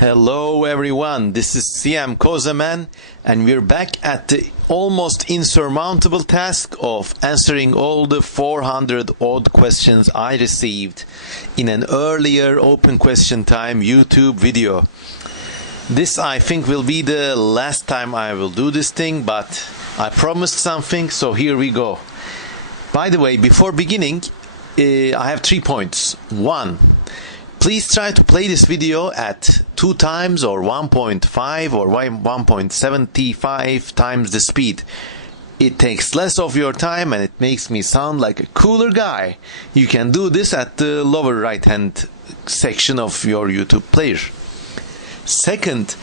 Hello everyone, this is CM Kozaman and we're back at the almost insurmountable task of answering all the 400 odd questions I received in an earlier Open Question Time YouTube video. This I think will be the last time I will do this thing, but I promised something, so here we go. By the way, before beginning, I have 3 points. 1. Please try to play this video at 2 times or 1.5 or 1.75 times the speed. It takes less of your time and it makes me sound like a cooler guy. You can do this at the lower right hand section of your YouTube player. Second,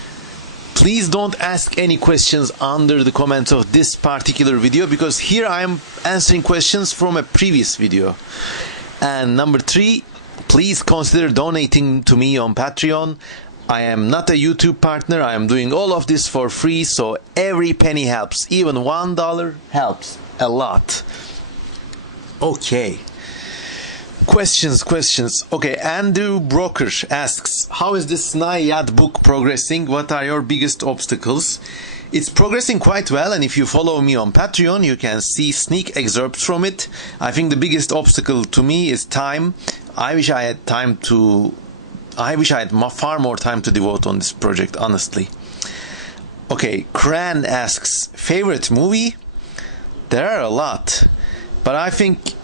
please don't ask any questions under the comments of this particular video because here I am answering questions from a previous video. And number 3, please consider donating to me on Patreon. I am not a YouTube partner. I am doing all of this for free, so every penny helps. Even $1 helps a lot. Okay. Questions. Okay, Andrew Broker asks, how is this Naiad book progressing? What are your biggest obstacles? It's progressing quite well, and if you follow me on Patreon, you can see sneak excerpts from it. I think the biggest obstacle to me is time. I wish I had far more time to devote on this project, honestly. Okay, Cran asks, favorite movie? There are a lot, but I think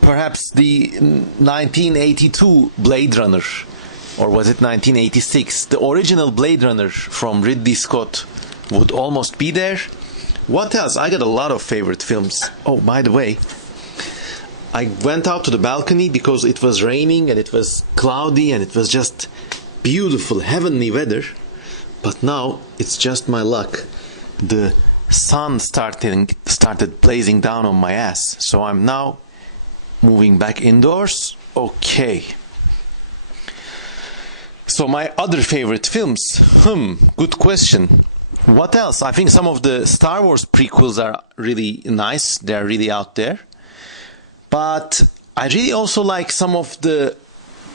perhaps the 1982 Blade Runner, or was it 1986? The original Blade Runner from Ridley Scott would almost be there. What else? I got a lot of favorite films. Oh, by the way, I went out to the balcony because it was raining and it was cloudy and it was just beautiful, heavenly weather. But now it's just my luck. The sun started blazing down on my ass. So I'm now moving back indoors. Okay. So my other favorite films. Good question. What else? I think some of the Star Wars prequels are really nice. They're really out there. But I really also like some of the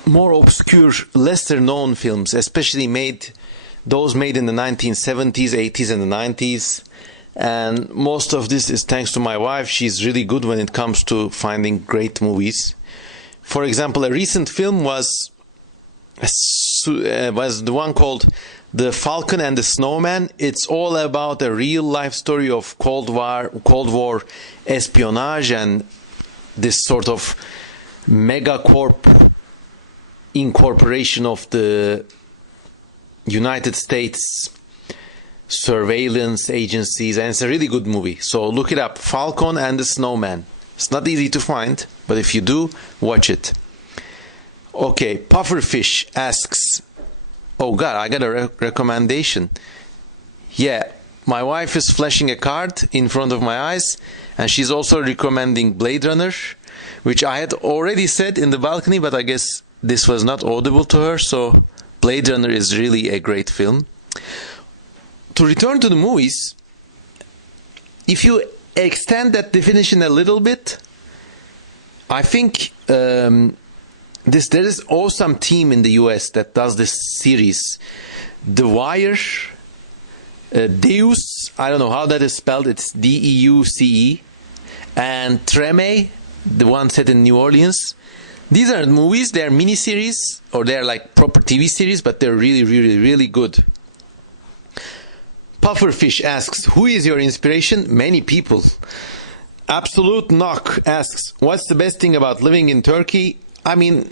more obscure, lesser known films, especially those made in the 1970s, 80s and the 90s. And most of this is thanks to my wife. She's really good when it comes to finding great movies. For example, a recent film was the one called The Falcon and the Snowman. It's all about a real life story of Cold War espionage and this sort of megacorp incorporation of the United States surveillance agencies, and it's a really good movie. So look it up, Falcon and the Snowman. It's not easy to find, but if you do, watch it. Okay, Pufferfish asks, oh god, I got a recommendation. Yeah, my wife is flashing a card in front of my eyes, and she's also recommending Blade Runner, which I had already said in the balcony, but I guess this was not audible to her, so Blade Runner is really a great film. To return to the movies, if you extend that definition a little bit, I think there is an awesome team in the US that does this series. The Wire, Deus, I don't know how that is spelled, it's D-E-U-C-E, and Treme, the one set in New Orleans. These are movies, they're miniseries, or they're like proper TV series, but they're really, really, really good. Pufferfish asks, who is your inspiration? Many people. Absolute Knock asks, what's the best thing about living in Turkey? I mean,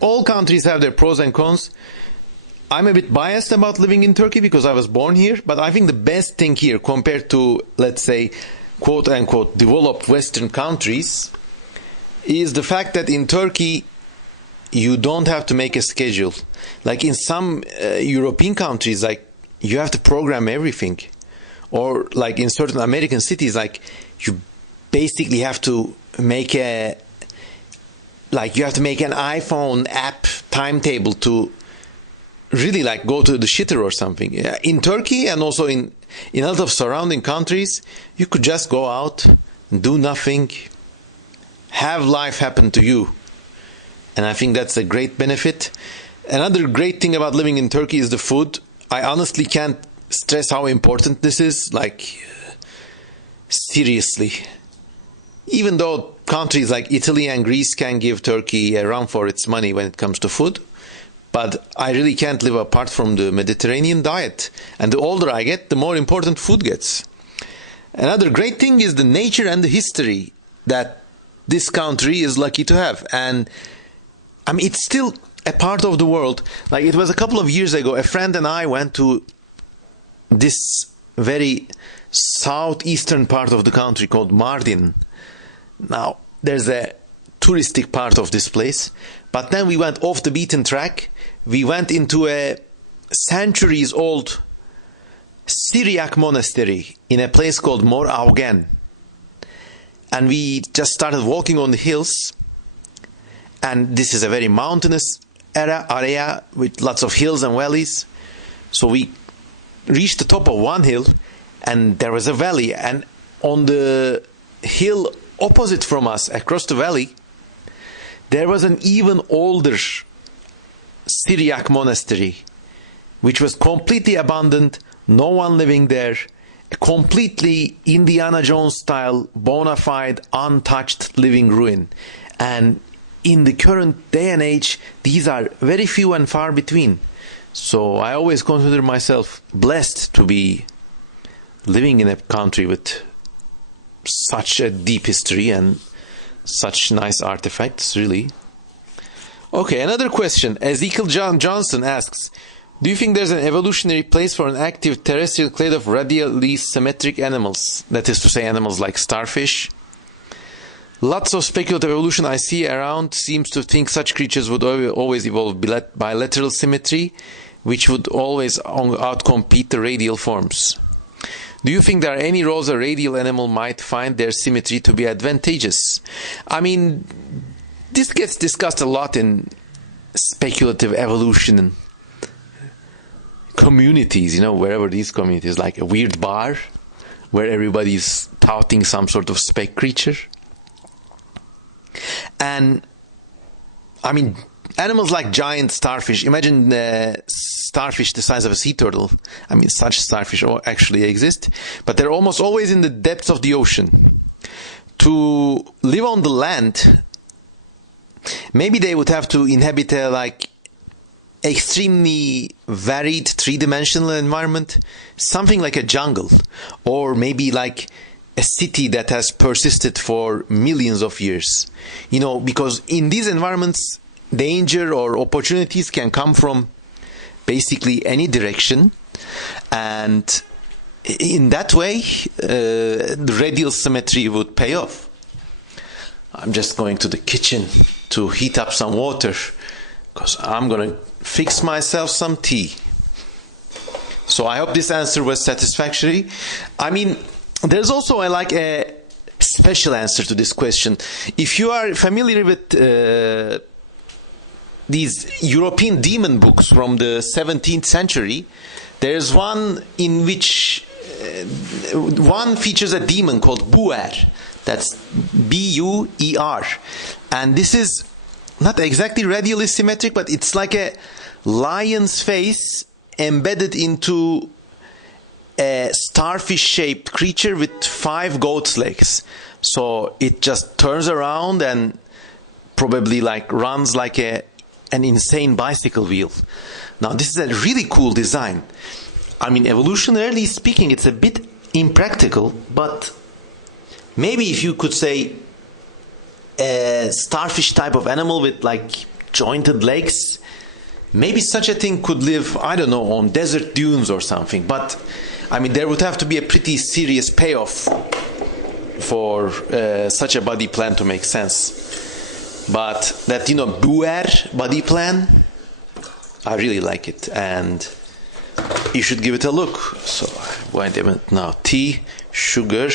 all countries have their pros and cons. I'm a bit biased about living in Turkey because I was born here, but I think the best thing here compared to, let's say, quote-unquote, developed Western countries is the fact that in Turkey, you don't have to make a schedule. Like in some European countries, like you have to program everything. Or like in certain American cities, like you basically have to make an iPhone app timetable to really like go to the shitter or something. In Turkey and also in a lot of surrounding countries, you could just go out, do nothing, have life happen to you. And I think that's a great benefit. Another great thing about living in Turkey is the food. I honestly can't stress how important this is. Like, seriously. Even though countries like Italy and Greece can give Turkey a run for its money when it comes to food, but I really can't live apart from the Mediterranean diet. And the older I get, the more important food gets. Another great thing is the nature and the history that this country is lucky to have. And I mean, it's still a part of the world. Like, it was a couple of years ago, a friend and I went to this very southeastern part of the country called Mardin. Now, there's a touristic part of this place, but then we went off the beaten track. We went into a centuries-old Syriac monastery in a place called Mor Augen. And we just started walking on the hills. And this is a very mountainous area with lots of hills and valleys. So we reached the top of one hill, and there was a valley. And on the hill opposite from us, across the valley, there was an even older Syriac monastery, which was completely abandoned, no one living there, a completely Indiana Jones style, bona fide, untouched living ruin. And in the current day and age, these are very few and far between. So I always consider myself blessed to be living in a country with such a deep history and such nice artifacts, really. Okay, another question. Ezekiel John Johnson asks, do you think there's an evolutionary place for an active terrestrial clade of radially symmetric animals? That is to say, animals like starfish. Lots of speculative evolution I see around seems to think such creatures would always evolve by lateral symmetry, which would always outcompete the radial forms. Do you think there are any roles a radial animal might find their symmetry to be advantageous? I mean, this gets discussed a lot in speculative evolution communities, wherever these communities, like a weird bar where everybody's touting some sort of spec creature. And I mean, animals like giant starfish, imagine starfish the size of a sea turtle. I mean, such starfish actually exist, but they're almost always in the depths of the ocean. To live on the land, maybe they would have to inhabit a extremely varied three-dimensional environment, something like a jungle, or maybe like a city that has persisted for millions of years. Because in these environments, danger or opportunities can come from basically any direction, and in that way, the radial symmetry would pay off. I'm just going to the kitchen to heat up some water, because I'm going to fix myself some tea. So I hope this answer was satisfactory. I mean, there's also a special answer to this question. If you are familiar with these European demon books from the 17th century, there's one in which one features a demon called Buer. That's B-U-E-R. And this is not exactly radially symmetric, but it's like a lion's face embedded into a starfish-shaped creature with 5 goat's legs. So it just turns around and probably runs like an insane bicycle wheel. Now, this is a really cool design. I mean, evolutionarily speaking, it's a bit impractical, but maybe if you could say a starfish type of animal with jointed legs, maybe such a thing could live, I don't know, on desert dunes or something. But I mean, there would have to be a pretty serious payoff for such a body plan to make sense. But that, Buer body plan, I really like it, and you should give it a look. So, wait a minute now. Tea, sugar.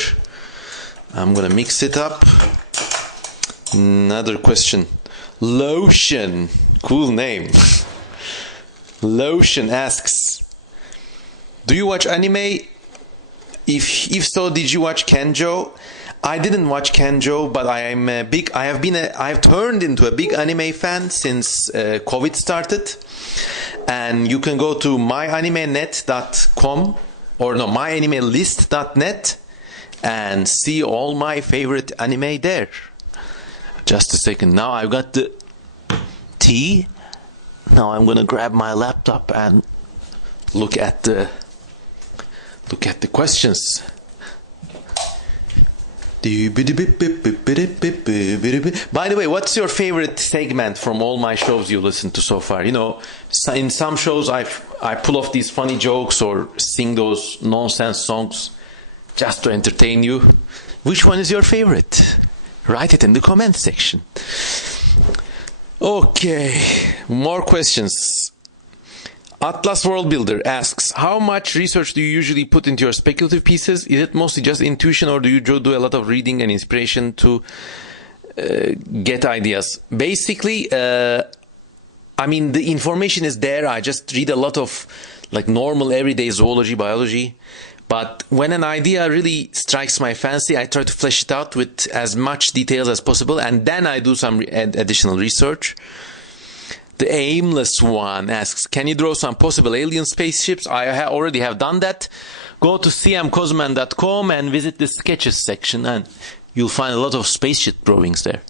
I'm gonna mix it up. Another question. Lotion. Cool name. Lotion asks, do you watch anime? If so, did you watch Kenjo? I didn't watch Kenjo, but I have turned into a big anime fan since COVID started. And you can go to myanimenet.com or no, myanimelist.net and see all my favorite anime there. Just a second. Now I've got the tea. Now I'm gonna grab my laptop and look at the questions. By the way, what's your favorite segment from all my shows you listened to so far? You know, in some shows I pull off these funny jokes or sing those nonsense songs just to entertain you. Which one is your favorite? Write it in the comment section. Okay, more questions. Atlas World Builder asks, how much research do you usually put into your speculative pieces? Is it mostly just intuition, or do you do a lot of reading and inspiration to get ideas? Basically, the information is there. I just read a lot of like normal everyday zoology, biology. But when an idea really strikes my fancy, I try to flesh it out with as much details as possible, and then I do some additional research. The Aimless One asks, can you draw some possible alien spaceships? I already have done that. Go to cmcosman.com and visit the sketches section, and you'll find a lot of spaceship drawings there.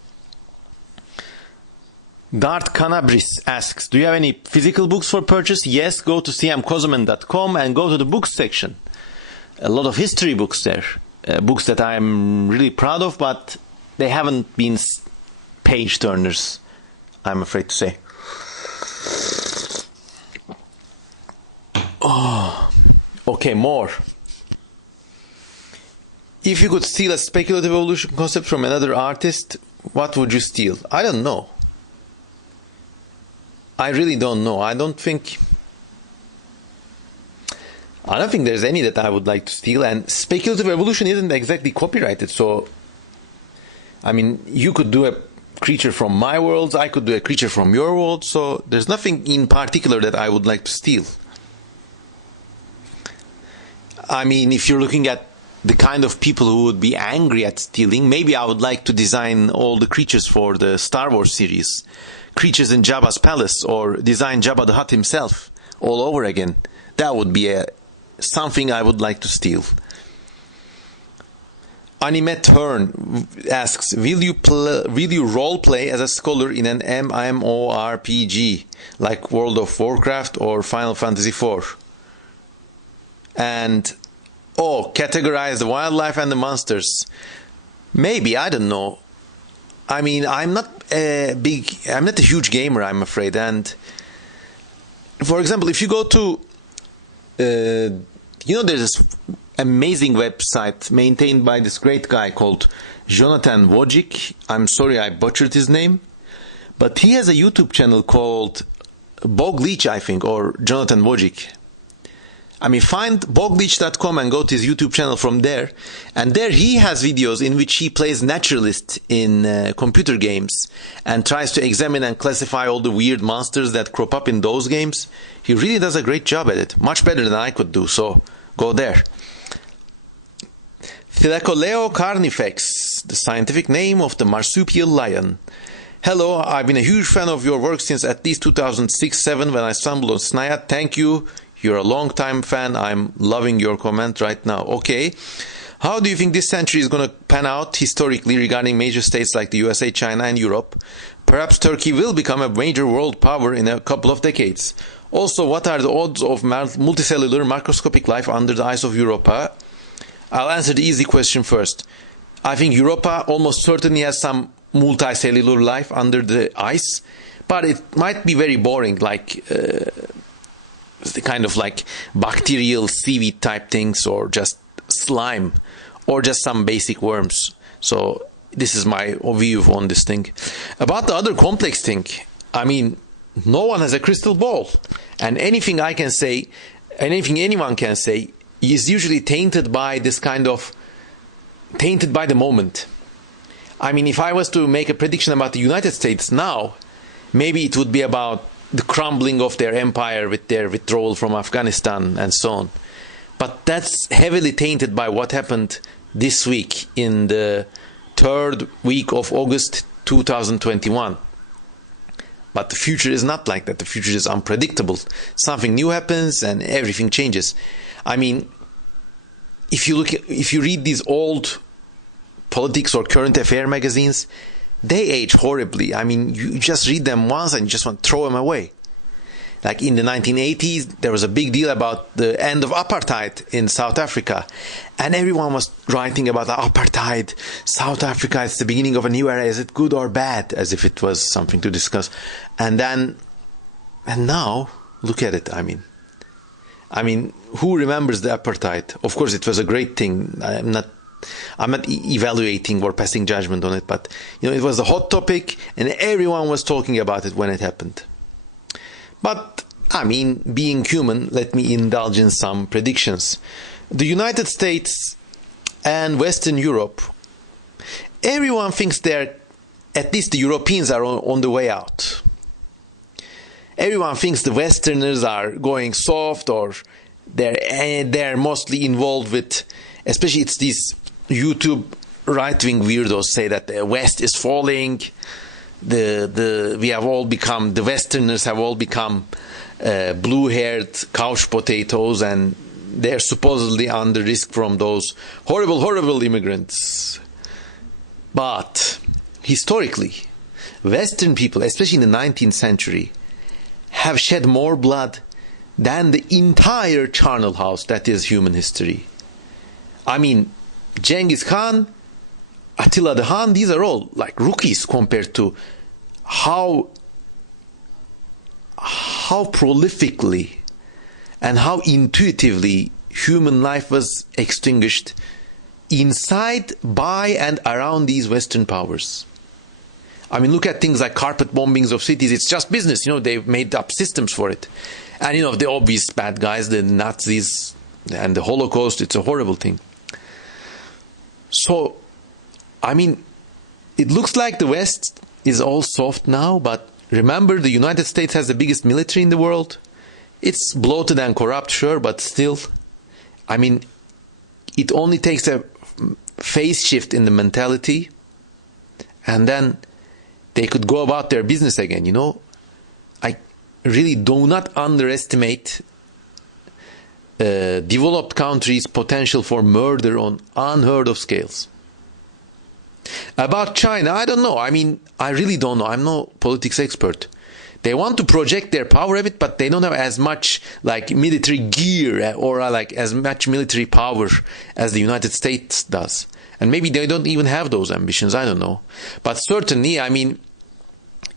Dart Canabris asks, do you have any physical books for purchase? Yes, go to cmcosman.com and go to the books section. A lot of history books there. Books that I'm really proud of, but they haven't been page turners, I'm afraid to say. Oh, okay, more. If you could steal a speculative evolution concept from another artist, what would you steal? I don't know. I really don't know. I don't think there's any that I would like to steal, and speculative evolution isn't exactly copyrighted, so you could do a creature from my worlds, I could do a creature from your world, so there's nothing in particular that I would like to steal. If you're looking at the kind of people who would be angry at stealing, maybe I would like to design all the creatures for the Star Wars series. Creatures in Jabba's palace, or design Jabba the Hutt himself all over again. That would be something I would like to steal. Anime Turn asks, will you role play as a scholar in an MMORPG like World of Warcraft or Final Fantasy IV? And categorize the wildlife and the monsters. Maybe, I don't know. I'm not a huge gamer, I'm afraid. And for example, if you go to there's this amazing website maintained by this great guy called Jonathan Wojcik. I'm sorry I butchered his name, but he has a YouTube channel called Bogleach, I think, or Jonathan Wojcik. Find bogleach.com and go to his YouTube channel from there, and there he has videos in which he plays naturalist in computer games and tries to examine and classify all the weird monsters that crop up in those games. He really does a great job at it, much better than I could do, so go there. Thylacoleo carnifex, the scientific name of the marsupial lion. Hello, I've been a huge fan of your work since at least 2006-07 when I stumbled on Snayat. Thank you. You're a long-time fan. I'm loving your comment right now. Okay. How do you think this century is going to pan out historically regarding major states like the USA, China, and Europe? Perhaps Turkey will become a major world power in a couple of decades. Also, what are the odds of multicellular microscopic life under the ice of Europa? I'll answer the easy question first. I think Europa almost certainly has some multicellular life under the ice, but it might be very boring, like the kind of like bacterial seaweed type things, or just slime, or just some basic worms. So this is my view on this thing. About the other complex thing, no one has a crystal ball, and anything I can say, anything anyone can say, is usually tainted by this kind of tainted by the moment. If I was to make a prediction about the United States now, maybe it would be about the crumbling of their empire with their withdrawal from Afghanistan and so on. But that's heavily tainted by what happened this week in the third week of August 2021. But the future is not like that. The future is unpredictable. Something new happens and everything changes. I mean, if you read these old politics or current affair magazines, they age horribly. I mean, you just read them once and you just want to throw them away. Like in the 1980s, there was a big deal about the end of apartheid in South Africa. And everyone was writing about apartheid. South Africa, it's the beginning of a new era. Is it good or bad? As if it was something to discuss. And now, look at it. I mean, who remembers the apartheid? Of course, it was a great thing. I'm not evaluating or passing judgment on it, but it was a hot topic and everyone was talking about it when it happened. But, I mean, being human, let me indulge in some predictions. The United States and Western Europe, everyone thinks at least the Europeans are on the way out. Everyone thinks the Westerners are going soft, or they're mostly involved with, especially it's these YouTube right-wing weirdos say that the West is falling. We have all become, the Westerners have all become blue-haired couch potatoes, and they're supposedly under risk from those horrible immigrants. But historically, Western people, especially in the 19th century, have shed more blood than the entire charnel house that is human history. I mean, Genghis Khan, Attila the Hun, these are all like rookies compared to how prolifically and how intuitively human life was extinguished inside, by, and around these Western powers. I mean, look at things like carpet bombings of cities. It's just business. They've made up systems for it. And, the obvious bad guys, the Nazis and the Holocaust, it's a horrible thing. So, I mean, it looks like the West is all soft now, but remember, the United States has the biggest military in the world. It's bloated and corrupt, sure, but still, I mean, it only takes a phase shift in the mentality, and then they could go about their business again, I really do not underestimate developed countries' potential for murder on unheard of scales. About China, I don't know. I mean, I really don't know. I'm no politics expert. They want to project their power a bit, but they don't have as much like military gear or like as much military power as the United States does. And maybe they don't even have those ambitions. I don't know. But certainly, I mean,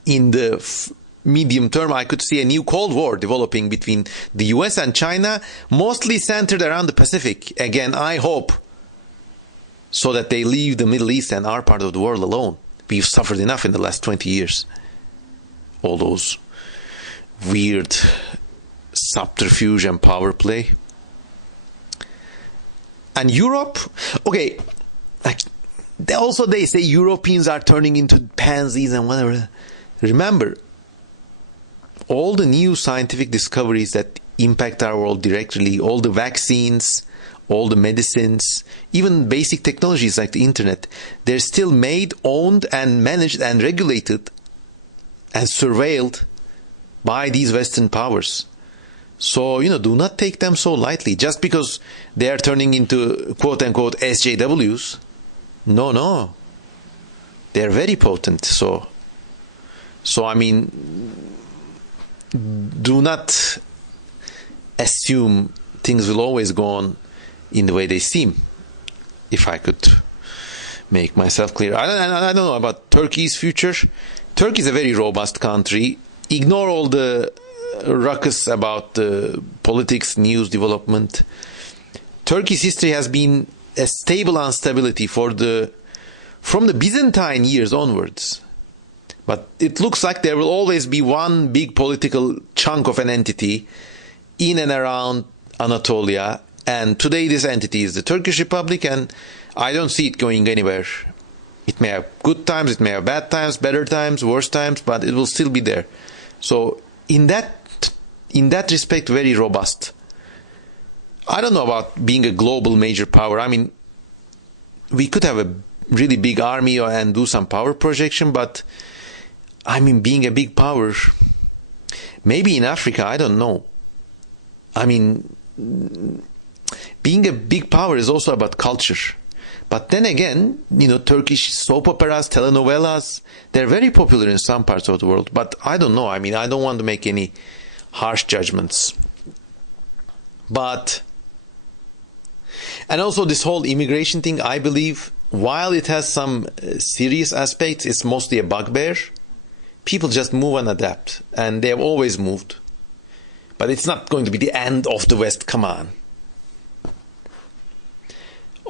in the medium term, I could see a new Cold War developing between the US and China, mostly centered around the Pacific. Again, I hope, so that they leave the Middle East and our part of the world alone. We've suffered enough in the last 20 years. All those weird subterfuge and power play. And Europe, okay, like they say Europeans are turning into pansies and whatever. Remember, all the new scientific discoveries that impact our world directly, all the vaccines, all the medicines, even basic technologies like the internet, they're still made, owned, and managed and regulated and surveilled by these Western powers. So, do not take them so lightly. Just because they are turning into quote-unquote SJWs, no. They're very potent. So I mean, do not assume things will always go on in the way they seem, if I could make myself clear. I don't know about Turkey's future. Turkey is a very robust country. Ignore all the ruckus about the politics, news, development. Turkey's history has been a stable instability from the Byzantine years onwards. But it looks like there will always be one big political chunk of an entity in and around Anatolia. And today this entity is the Turkish Republic, and I don't see it going anywhere. It may have good times, it may have bad times, better times, worse times, but it will still be there. So in that respect, very robust. I don't know about being a global major power. I mean, we could have a really big army and do some power projection, but I mean, being a big power, maybe in Africa, I don't know. I mean, being a big power is also about culture. But then again, Turkish soap operas, telenovelas, they're very popular in some parts of the world. But I don't know. I mean, I don't want to make any harsh judgments. And also this whole immigration thing, I believe, while it has some serious aspects, it's mostly a bugbear. People just move and adapt. And they have always moved. But it's not going to be the end of the West. Come on.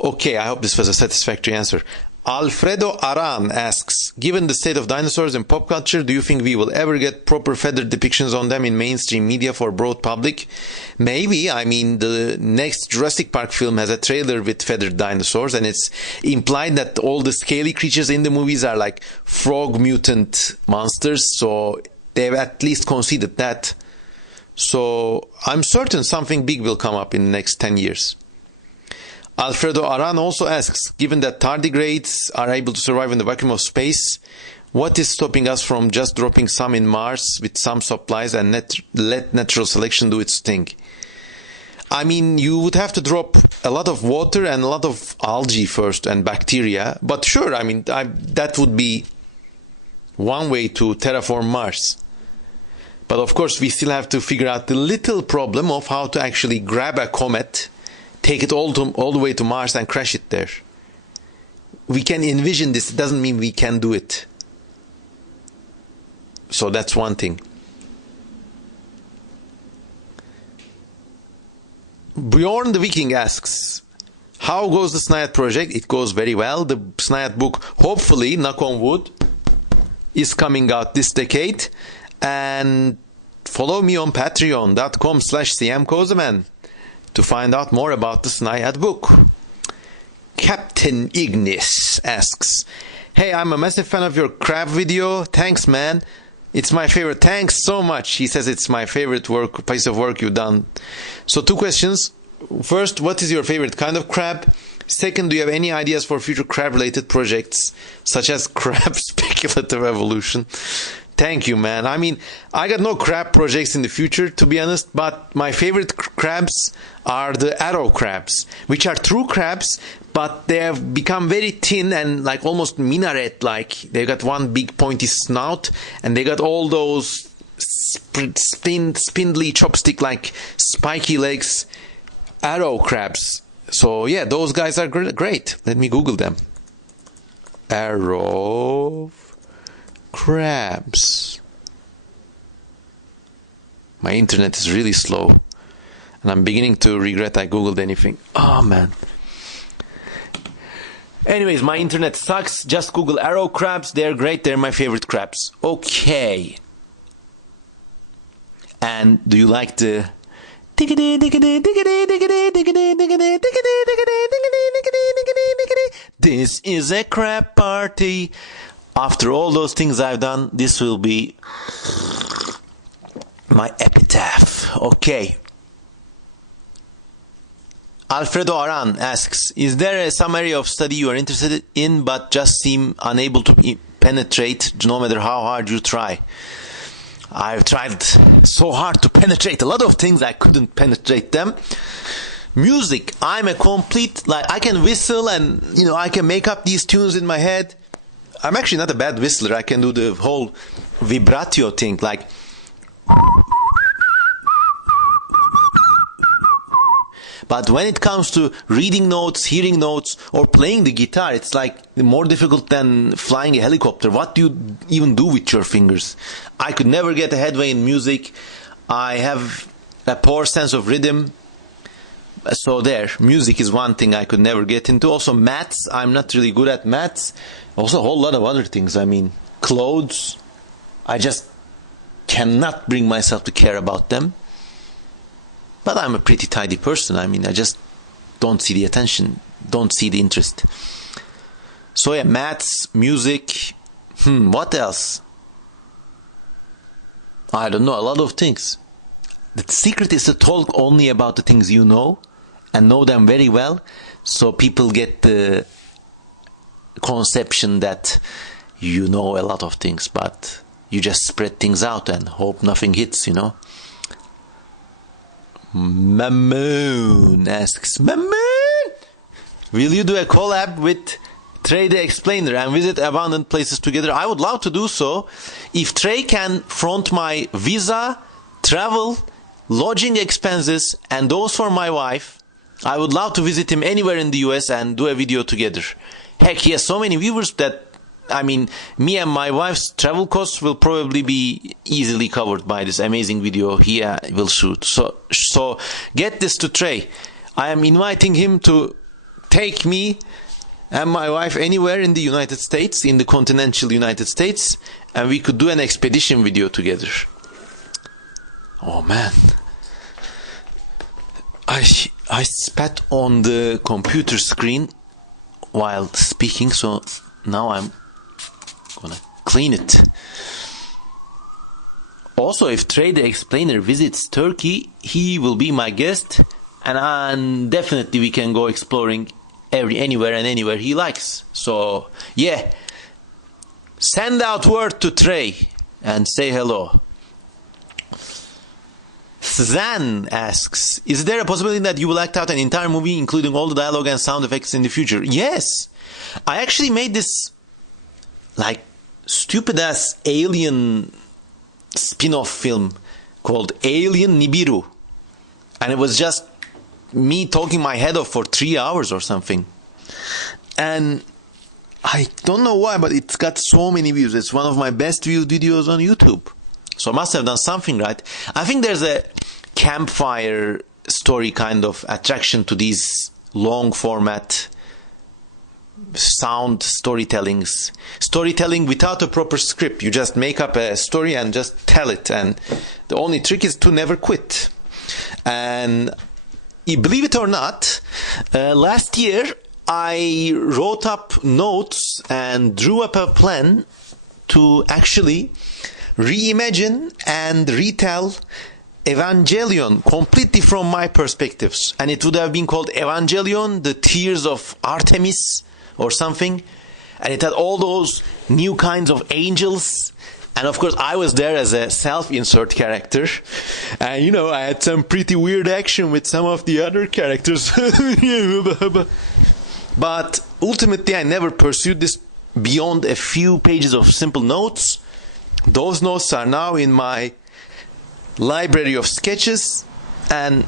Okay, I hope this was a satisfactory answer. Alfredo Aran asks, given the state of dinosaurs in pop culture, do you think we will ever get proper feathered depictions on them in mainstream media for broad public? Maybe. I mean, the next Jurassic Park film has a trailer with feathered dinosaurs, and it's implied that all the scaly creatures in the movies are like frog mutant monsters, so they've at least conceded that. So I'm certain something big will come up in the next 10 years. Alfredo Aran also asks, given that tardigrades are able to survive in the vacuum of space, what is stopping us from just dropping some in Mars with some supplies and let natural selection do its thing? I mean, you would have to drop a lot of water and a lot of algae first and bacteria, but sure, I mean, that would be one way to terraform Mars. But of course, we still have to figure out the little problem of how to actually grab a comet, take it all the way to Mars and crash it there. We can envision this. It doesn't mean we can do it. So that's one thing. Bjorn the Viking asks, how goes the SNIAD project? It goes very well. The SNIAD book, hopefully, knock on wood, is coming out this decade. And follow me on patreon.com/cmkozeman to find out more about the SNIAD book. Captain Ignis asks, hey, I'm a massive fan of your crab video. Thanks, man. It's my favorite. Thanks so much. He says it's my favorite piece of work you've done. So 2 questions. First, what is your favorite kind of crab? Second, do you have any ideas for future crab-related projects, such as crab speculative evolution? Thank you, man. I mean, I got no crab projects in the future, to be honest, but my favorite crabs are the arrow crabs, which are true crabs, but they have become very thin and like almost minaret-like. They've got one big pointy snout, and they got all those spindly chopstick-like spiky legs. Arrow crabs. So yeah, those guys are great. Let me Google them. Arrow crabs. My internet is really slow, and I'm beginning to regret I Googled anything. Oh man. Anyways, my internet sucks. Just Google arrow crabs. They're great. They're my favorite crabs. Okay. And do you like the this is a crab party? After all those things I've done, this will be my epitaph. Okay. Alfredo Aran asks, is there some area of study you are interested in but just seem unable to penetrate no matter how hard you try? I've tried so hard to penetrate a lot of things, I couldn't penetrate them. Music, I'm a complete, I can whistle and, I can make up these tunes in my head. I'm actually not a bad whistler. I can do the whole vibratio thing, But when it comes to reading notes, hearing notes, or playing the guitar, it's more difficult than flying a helicopter. What do you even do with your fingers? I could never get a headway in music. I have a poor sense of rhythm. So music is one thing I could never get into. Also maths, I'm not really good at maths. Also a whole lot of other things. I mean, clothes, I just cannot bring myself to care about them. But I'm a pretty tidy person. I mean, I just don't see the attention, don't see the interest. So yeah, maths, music, what else? I don't know, a lot of things. The secret is to talk only about the things you know and know them very well, so people get the conception that you know a lot of things, but you just spread things out and hope nothing hits, you know. Mamoon asks, Mamoon, will you do a collab with Trey the Explainer and visit abandoned places together? I would love to do so. If Trey can front my visa, travel, lodging expenses, and those for my wife, I would love to visit him anywhere in the US and do a video together. Heck, he has so many viewers that, I mean, me and my wife's travel costs will probably be easily covered by this amazing video he will shoot. So get this to Trey. I am inviting him to take me and my wife anywhere in the United States, in the continental United States, and we could do an expedition video together. Oh man. I spat on the computer screen while speaking, so now I'm gonna clean it. Also, if Trey the Explainer visits Turkey, he will be my guest, and definitely we can go exploring anywhere and anywhere he likes. So yeah, send out word to Trey and say hello. Zan asks, is there a possibility that you will act out an entire movie including all the dialogue and sound effects in the future? Yes. I actually made this like stupid ass alien spin-off film called Alien Nibiru, and it was just me talking my head off for 3 hours or something, and I don't know why, but it's got so many views. It's one of my best viewed videos on YouTube, so I must have done something right. I think there's a campfire story kind of attraction to these long format sound storytelling without a proper script. You just make up a story and just tell it, and the only trick is to never quit. And believe it or not, last year I wrote up notes and drew up a plan to actually reimagine and retell Evangelion completely from my perspectives, and it would have been called Evangelion, the Tears of Artemis or something, and it had all those new kinds of angels, and of course I was there as a self-insert character, and you know, I had some pretty weird action with some of the other characters. But ultimately I never pursued this beyond a few pages of simple notes. Those notes are now in my library of sketches, and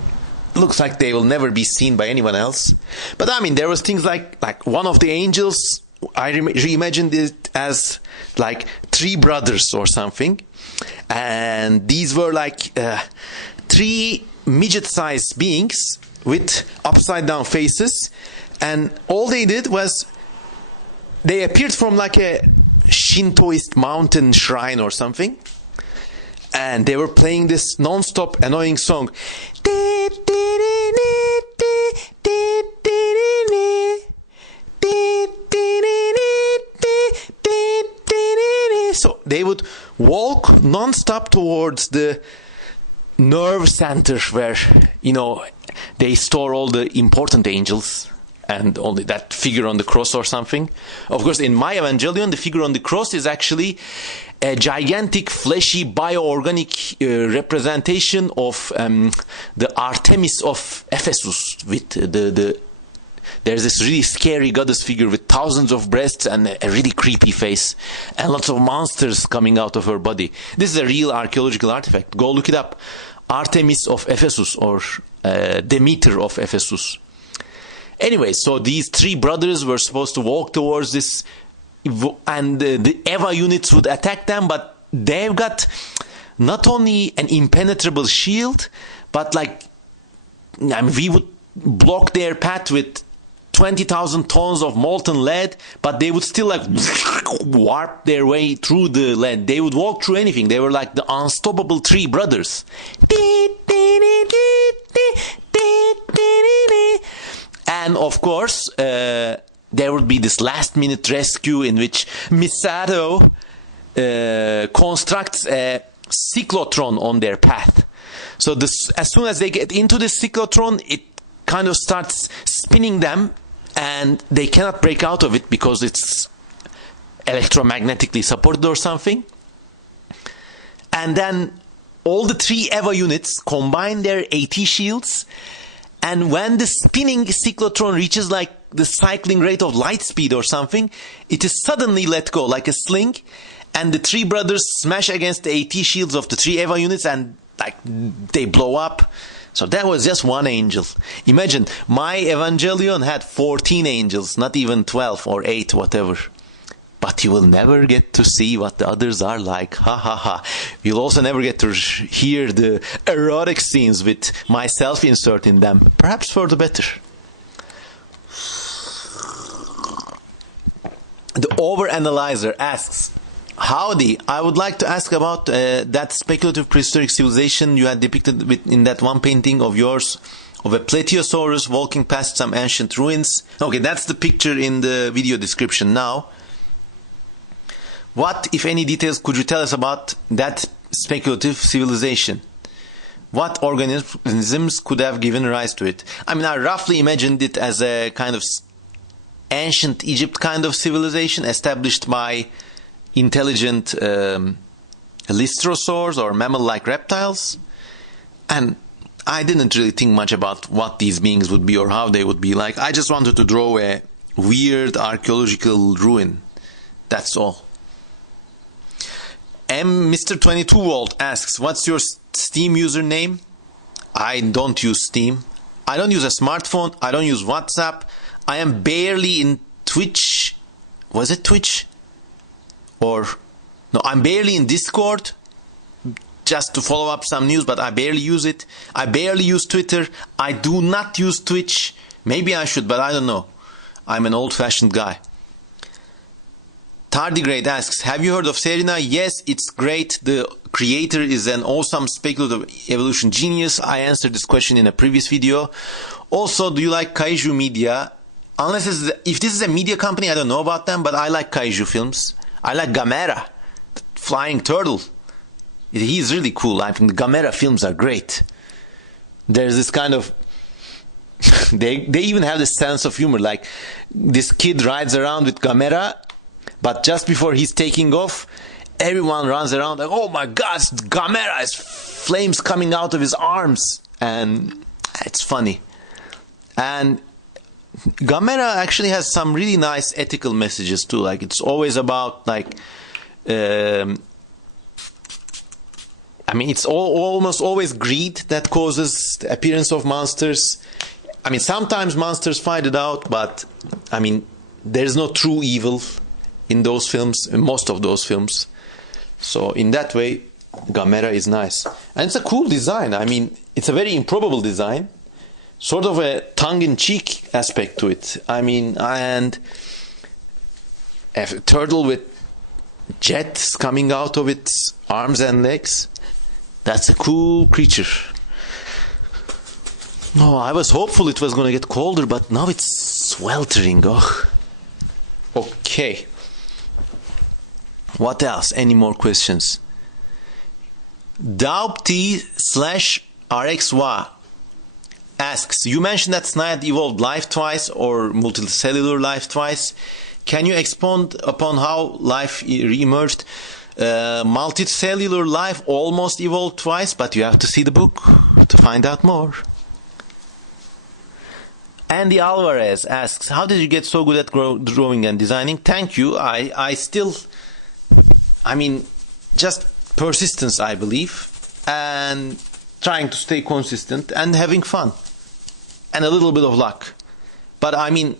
looks like they will never be seen by anyone else. But I mean, there was things like one of the angels, I reimagined it as like 3 brothers or something, and these were like 3 midget-sized beings with upside down faces, and all they did was they appeared from like a Shintoist mountain shrine or something, and they were playing this non-stop annoying song. So they would walk non-stop towards the nerve center where, you know, they store all the important angels and only that figure on the cross or something. Of course, in my Evangelion, the figure on the cross is actually a gigantic, fleshy, bioorganic representation of the Artemis of Ephesus. With there's this really scary goddess figure with thousands of breasts and a really creepy face, and lots of monsters coming out of her body. This is a real archaeological artifact. Go look it up. Artemis of Ephesus, or Demeter of Ephesus. Anyway, so these 3 brothers were supposed to walk towards this, and the Eva units would attack them, but they've got not only an impenetrable shield, but like, I mean, we would block their path with 20,000 tons of molten lead, but they would still like warp their way through the lead. They would walk through anything. They were like the unstoppable 3 brothers. And of course, there would be this last-minute rescue in which Misato constructs a cyclotron on their path. So as soon as they get into the cyclotron, it kind of starts spinning them, and they cannot break out of it because it's electromagnetically supported or something. And then all the 3 EVA units combine their AT shields, and when the spinning cyclotron reaches like the cycling rate of light speed or something, it is suddenly let go like a sling, and the 3 brothers smash against the AT shields of the 3 EVA units, and like they blow up. So that was just one angel. Imagine, my Evangelion had 14 angels, not even 12 or 8, whatever. But you will never get to see what the others are like. Ha ha ha. You'll also never get to hear the erotic scenes with myself insert in them. Perhaps for the better. The Overanalyzer asks, howdy, I would like to ask about that speculative prehistoric civilization you had depicted in that one painting of yours of a Plateosaurus walking past some ancient ruins. Okay, that's the picture in the video description now. What, if any, details could you tell us about that speculative civilization? What organisms could have given rise to it? I mean, I roughly imagined it as a kind of ancient Egypt kind of civilization established by intelligent lystrosaurs or mammal-like reptiles. And I didn't really think much about what these beings would be or how they would be like. I just wanted to draw a weird archaeological ruin. That's all. Mr. 22volt asks, what's your Steam username? I don't use Steam. I don't use a smartphone. I don't use WhatsApp. I am barely in Twitch. Was it Twitch? Or no, I'm barely in Discord just to follow up some news, but I barely use it. I barely use Twitter. I do not use Twitch. Maybe I should, but I don't know. I'm an old-fashioned guy. Tardigrade asks, have you heard of Serena? Yes, it's great. The creator is an awesome speculative evolution genius. I answered this question in a previous video. Also, do you like Kaiju media? If this is a media company, I don't know about them, but I like Kaiju films. I like Gamera, the flying turtle. He's really cool. I think the Gamera films are great. There's this kind of... they even have this sense of humor. Like, this kid rides around with Gamera, but just before he's taking off, everyone runs around like, oh my God, Gamera has flames coming out of his arms. And it's funny. And Gamera actually has some really nice ethical messages too. Like, it's always about like, I mean, it's almost always greed that causes the appearance of monsters. I mean, sometimes monsters fight it out, but I mean, there's no true evil in those films, in most of those films. So in that way, Gamera is nice. And it's a cool design. I mean, it's a very improbable design. Sort of a tongue-in-cheek aspect to it. I mean, and a turtle with jets coming out of its arms and legs. That's a cool creature. No, I was hopeful it was going to get colder, but now it's sweltering. Oh. Okay. What else? Any more questions? Daupti/RXY asks, you mentioned that Snide evolved life twice or multicellular life twice. Can you expound upon how life re-emerged? Multicellular life almost evolved twice, but you have to see the book to find out more. Andy Alvarez asks, how did you get so good at drawing and designing? Thank you. I mean, just persistence, I believe, and trying to stay consistent and having fun and a little bit of luck. But I mean,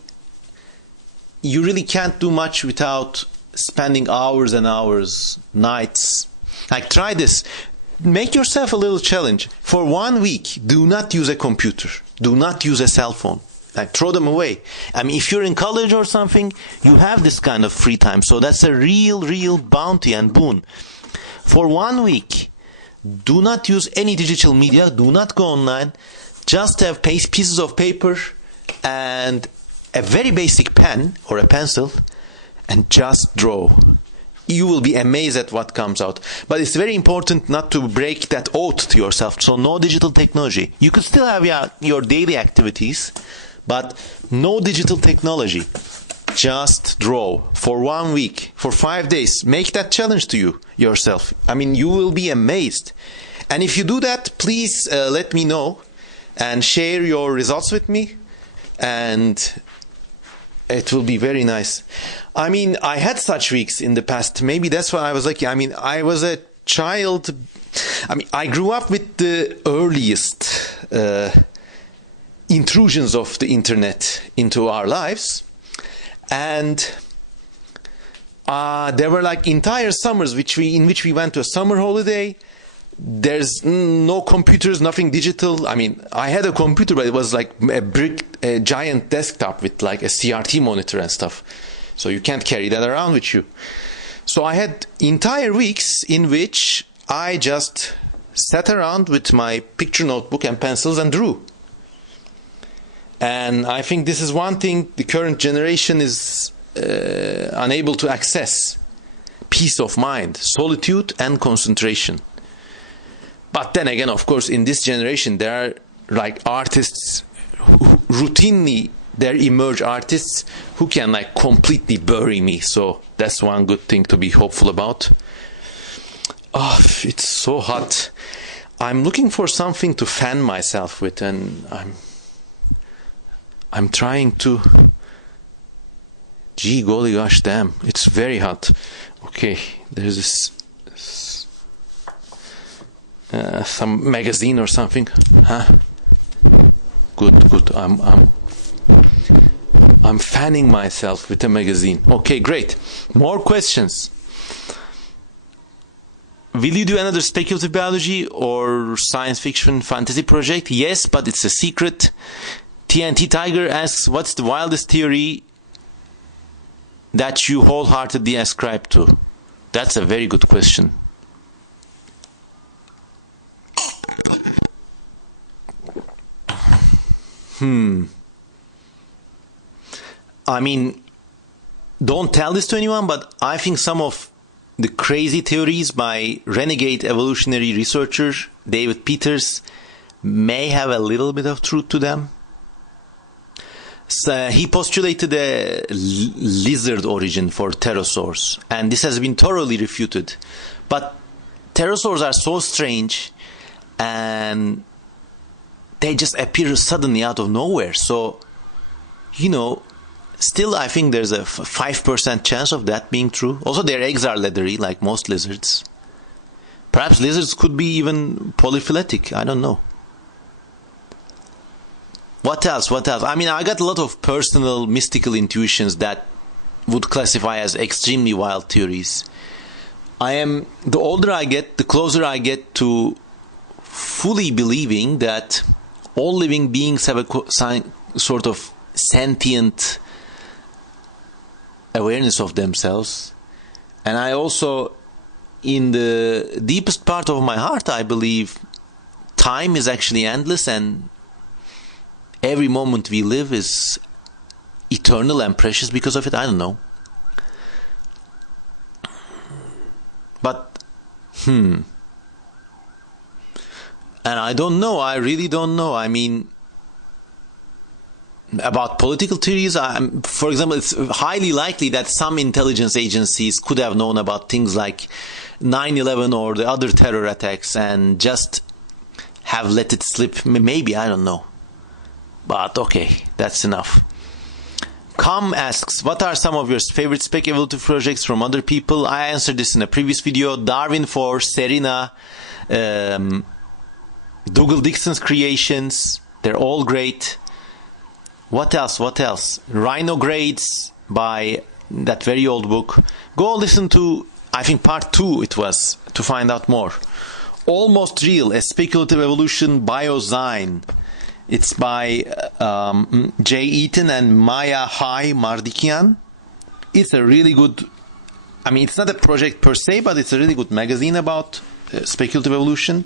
you really can't do much without spending hours and hours, nights. Like, try this. Make yourself a little challenge. For 1 week, do not use a computer. Do not use a cell phone. Like, throw them away. I mean, if you're in college or something, you have this kind of free time. So that's a real bounty and boon. For 1 week, do not use any digital media. Do not go online. Just have pieces of paper and a very basic pen or a pencil and just draw. You will be amazed at what comes out. But it's very important not to break that oath to yourself. So no digital technology. You could still have your daily activities, But no digital technology. Just draw for 1 week, for 5 days. Make that challenge to yourself. I mean, you will be amazed. And if you do that, please let me know and share your results with me. And it will be very nice. I mean, I had such weeks in the past. Maybe that's why I was lucky. I mean, I was a child. I mean, I grew up with the earliest intrusions of the internet into our lives. And there were like entire summers in which we went to a summer holiday. There's no computers, nothing digital. I mean, I had a computer, but it was like a giant desktop with like a CRT monitor and stuff. So you can't carry that around with you. So I had entire weeks in which I just sat around with my picture notebook and pencils and drew. And I think this is one thing the current generation is unable to access. Peace of mind, solitude and concentration. But then again, of course, in this generation, there are like artists who routinely, there emerge artists who can like completely bury me. So that's one good thing to be hopeful about. Oh, it's so hot. I'm looking for something to fan myself with, and I'm trying to. Gee, golly gosh, damn! It's very hot. Okay, there's this some magazine or something, huh? Good. I'm fanning myself with a magazine. Okay, great. More questions. Will you do another speculative biology or science fiction fantasy project? Yes, but it's a secret. TNT Tiger asks, what's the wildest theory that you wholeheartedly ascribe to? That's a very good question. I mean, don't tell this to anyone, but I think some of the crazy theories by renegade evolutionary researcher David Peters may have a little bit of truth to them. So he postulated a lizard origin for pterosaurs, and this has been thoroughly refuted. But pterosaurs are so strange, and they just appear suddenly out of nowhere. So, you know, still I think there's a 5% chance of that being true. Also, their eggs are leathery, like most lizards. Perhaps lizards could be even polyphyletic. I don't know. What else? I mean, I got a lot of personal mystical intuitions that would classify as extremely wild theories. The older I get, the closer I get to fully believing that all living beings have a sort of sentient awareness of themselves. And I also, in the deepest part of my heart, I believe time is actually endless, and every moment we live is eternal and precious because of it. I don't know. But, and I don't know. I really don't know. I mean, about political theories, for example, it's highly likely that some intelligence agencies could have known about things like 9/11 or the other terror attacks and just have let it slip. Maybe, I don't know. But okay, that's enough. Com asks, what are some of your favorite speculative projects from other people? I answered this in a previous video. Darwin 4, Serena, Dougal Dixon's creations. They're all great. What else? Rhino Grades by that very old book. Go listen to, I think part 2 it was, to find out more. Almost Real, a speculative evolution biozyne. It's by Jay Eaton and Maya Hai Mardikian. It's a really good, I mean, it's not a project per se, but it's a really good magazine about speculative evolution.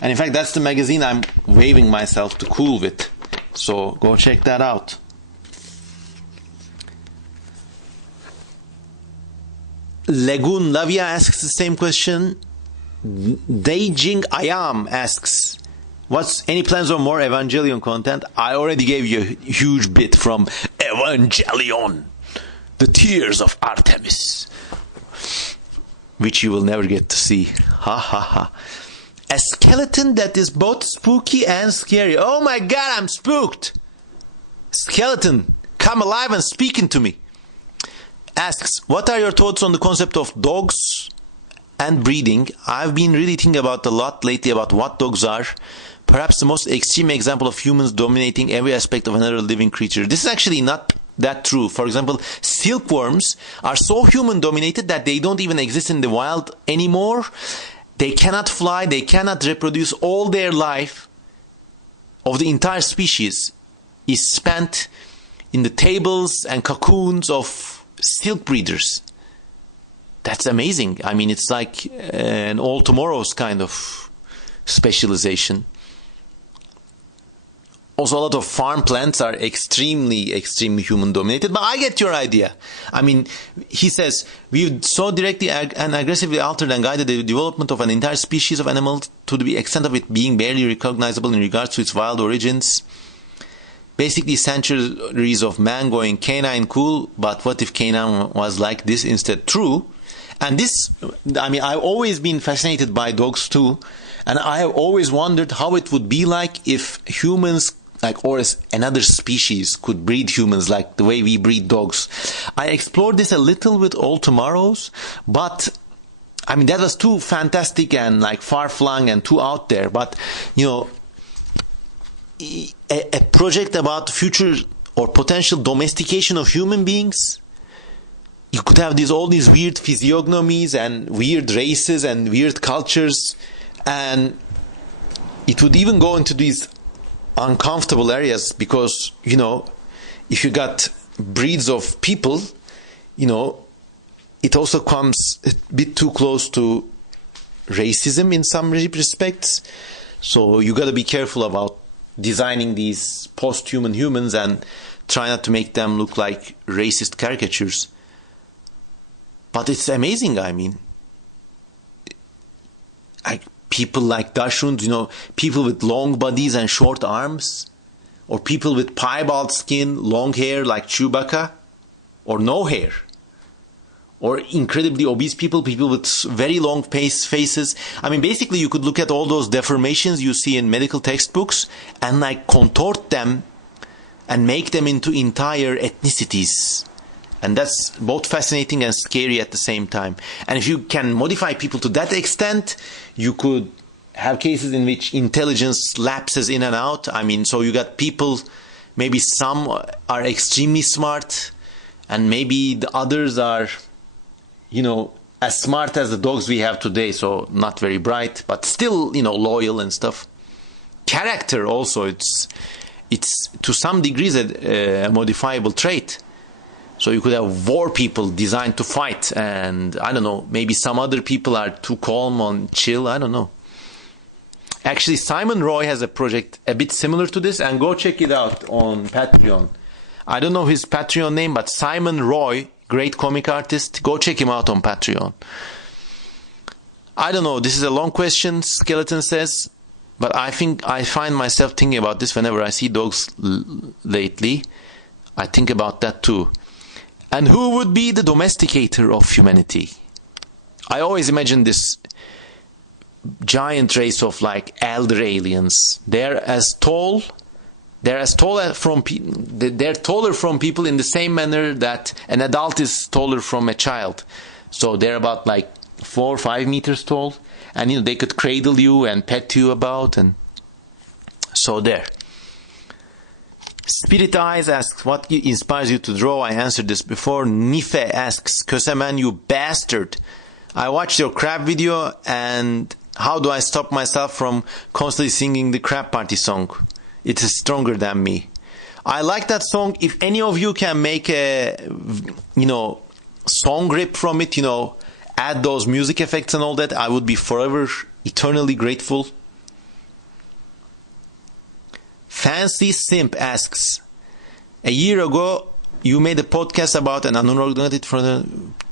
And in fact, that's the magazine I'm waving myself to cool with. So go check that out. Lagoon Lavia asks the same question. Daijing Ayam asks, What's any plans on more Evangelion content? I already gave you a huge bit from Evangelion, the Tears of Artemis, which you will never get to see. Ha ha ha. A skeleton that is both spooky and scary. Oh my god, I'm spooked. Skeleton, come alive and speaking to me. Asks, what are your thoughts on the concept of dogs and breeding? I've been really thinking about a lot lately about what dogs are. Perhaps the most extreme example of humans dominating every aspect of another living creature. This is actually not that true. For example, silkworms are so human dominated that they don't even exist in the wild anymore. They cannot fly, they cannot reproduce. All their life of the entire species is spent in the tables and cocoons of silk breeders. That's amazing. I mean, it's like an all tomorrows kind of specialization. Also, a lot of farm plants are extremely human dominated, but I get your idea. I mean, he says, we've so directly and aggressively altered and guided the development of an entire species of animal to the extent of it being barely recognizable in regards to its wild origins. Basically, centuries of man going canine cool, but what if canine was like this instead? True. And this, I mean, I've always been fascinated by dogs too, and I have always wondered how it would be like if humans, like, or another species could breed humans like the way we breed dogs. I explored this a little with All Tomorrows, but I mean, that was too fantastic and like far-flung and too out there. But, you know, a project about future or potential domestication of human beings, you could have all these weird physiognomies and weird races and weird cultures, and it would even go into these uncomfortable areas because, you know, if you got breeds of people, you know, it also comes a bit too close to racism in some respects. So you got to be careful about designing these post-human humans and try not to make them look like racist caricatures. But it's amazing. I mean, people like Dachshunds, you know, people with long bodies and short arms, or people with piebald skin, long hair like Chewbacca, or no hair, or incredibly obese people, people with very long faces. I mean, basically, you could look at all those deformations you see in medical textbooks and like contort them and make them into entire ethnicities. And that's both fascinating and scary at the same time. And if you can modify people to that extent, you could have cases in which intelligence lapses in and out. I mean, so you got people, maybe some are extremely smart, and maybe the others are, you know, as smart as the dogs we have today, so not very bright, but still, you know, loyal and stuff. Character also, it's to some degrees a modifiable trait. So you could have war people designed to fight, and I don't know, maybe some other people are too calm and chill, I don't know. Actually, Simon Roy has a project a bit similar to this, and go check it out on Patreon. I don't know his Patreon name, but Simon Roy, great comic artist, go check him out on Patreon. I don't know, this is a long question, Skeleton says, but I think I find myself thinking about this whenever I see dogs lately. I think about that too. And who would be the domesticator of humanity? I always imagine this giant race of like elder aliens. They're taller from people in the same manner that an adult is taller from a child. So they're about like 4 or 5 meters tall, and you know they could cradle you and pet you about, and so there. Spirit Eyes asks, what inspires you to draw? I answered this before. Nife asks, Kösemen, you bastard. I watched your crab video, and how do I stop myself from constantly singing the crab party song? It is stronger than me. I like that song. If any of you can make a, you know, song rip from it, you know, add those music effects and all that, I would be forever, eternally grateful. Fancy Simp asks, a year ago you made a podcast about an unorganized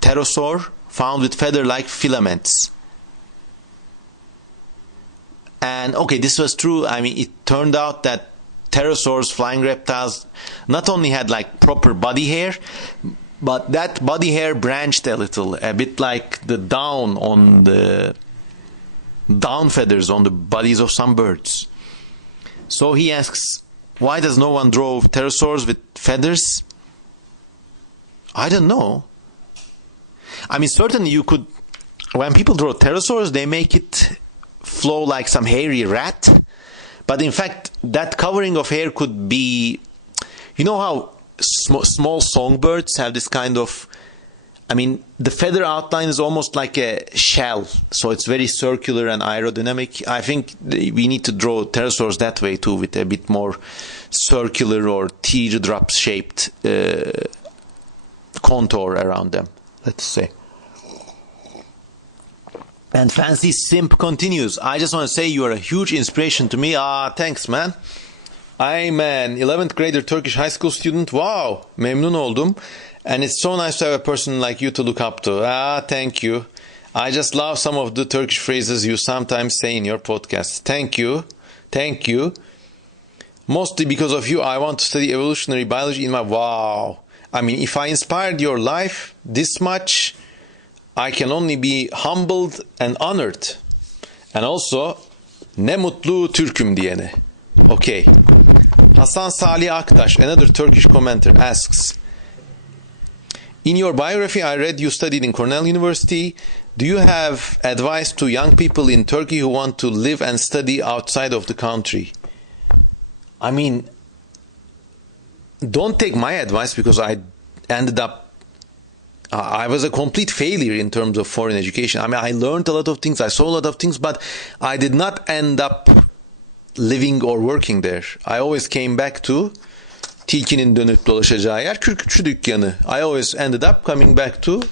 pterosaur found with feather-like filaments. And okay, this was true. I mean, it turned out that pterosaurs, flying reptiles, not only had like proper body hair, but that body hair branched a little, a bit like the down on the down feathers on the bodies of some birds. So he asks, why does no one draw pterosaurs with feathers? I don't know. I mean, certainly you could, when people draw pterosaurs, they make it flow like some hairy rat. But in fact, that covering of hair could be, you know how small songbirds have this kind of, I mean, the feather outline is almost like a shell, so it's very circular and aerodynamic. I think we need to draw pterosaurs that way too, with a bit more circular or teardrop-shaped contour around them, let's say. And Fancy Simp continues, I just want to say you are a huge inspiration to me. Thanks, man. I'm an 11th grader Turkish high school student. Wow, memnun oldum. And it's so nice to have a person like you to look up to. Thank you. I just love some of the Turkish phrases you sometimes say in your podcast. Thank you. Thank you. Mostly because of you, I want to study evolutionary biology in my... Wow. I mean, if I inspired your life this much, I can only be humbled and honored. And also, ne mutlu Türk'üm diyene. Okay. Hasan Salih Aktaş, another Turkish commenter, asks, in your biography, I read you studied in Cornell University. Do you have advice to young people in Turkey who want to live and study outside of the country? I mean, don't take my advice, because I ended up, I was a complete failure in terms of foreign education. I mean, I learned a lot of things, I saw a lot of things, but I did not end up living or working there. I always came back to tilkinin dönüp dolaşacağı yer kürkçü dükkanı. I always ended up coming back to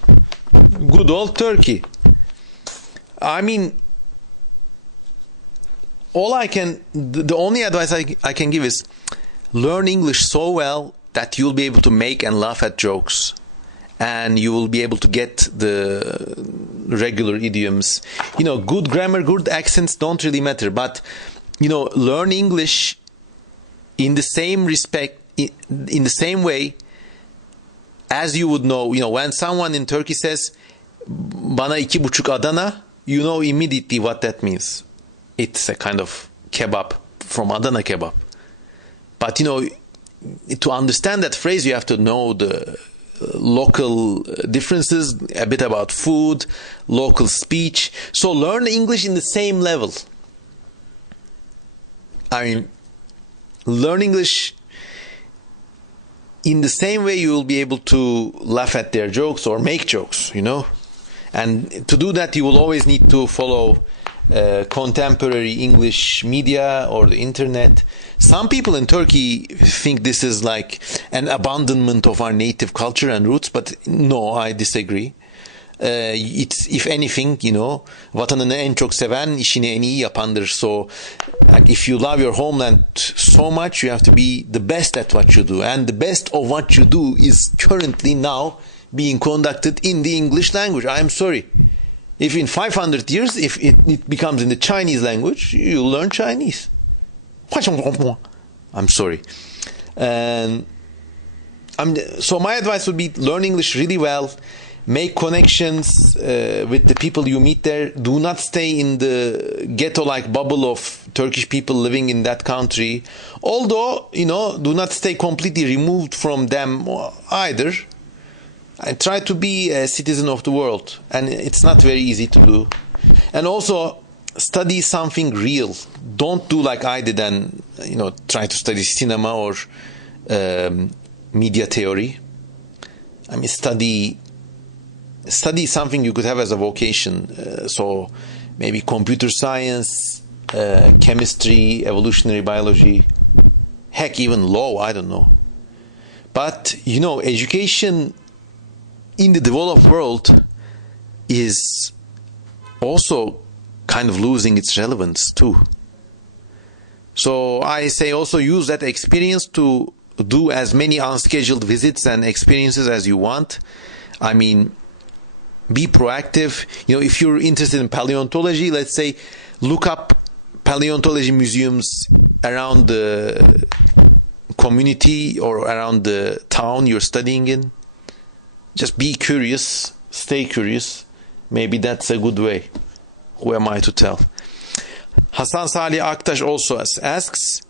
good old Turkey. I mean, the only advice I can give is learn English so well that you'll be able to make and laugh at jokes. And you will be able to get the regular idioms. You know, good grammar, good accents don't really matter. But, you know, learn English in the same respect, in the same way as you would know, when someone in Turkey says, bana 2,5 Adana, you know immediately what that means. It's a kind of kebab from Adana kebab. But, to understand that phrase, you have to know the local differences, a bit about food, local speech. So learn English in the same level. I mean, learn English in the same way you will be able to laugh at their jokes or make jokes, And to do that, you will always need to follow contemporary English media or the internet. Some people in Turkey think this is like an abandonment of our native culture and roots, but no, I disagree. It's, if anything, vatanını en çok seven işini en iyi yapandır. So, if you love your homeland so much, you have to be the best at what you do. And the best of what you do is currently now being conducted in the English language. I'm sorry. If in 500 years, if it becomes in the Chinese language, you'll learn Chinese. I'm sorry. So my advice would be learn English really well. Make connections with the people you meet there. Do not stay in the ghetto-like bubble of Turkish people living in that country. Although, do not stay completely removed from them either. And try to be a citizen of the world. And it's not very easy to do. And also, study something real. Don't do like I did and, try to study cinema or media theory. I mean, study something you could have as a vocation. So maybe computer science, chemistry, evolutionary biology, heck, even law, I don't know. But, education in the developed world is also kind of losing its relevance too. So I say also use that experience to do as many unscheduled visits and experiences as you want. I mean, be proactive. If you're interested in paleontology, let's say, look up paleontology museums around the community or around the town you're studying in. Just be curious, stay curious. Maybe that's a good way. Who am I to tell? Hasan Salih Aktaş also asks,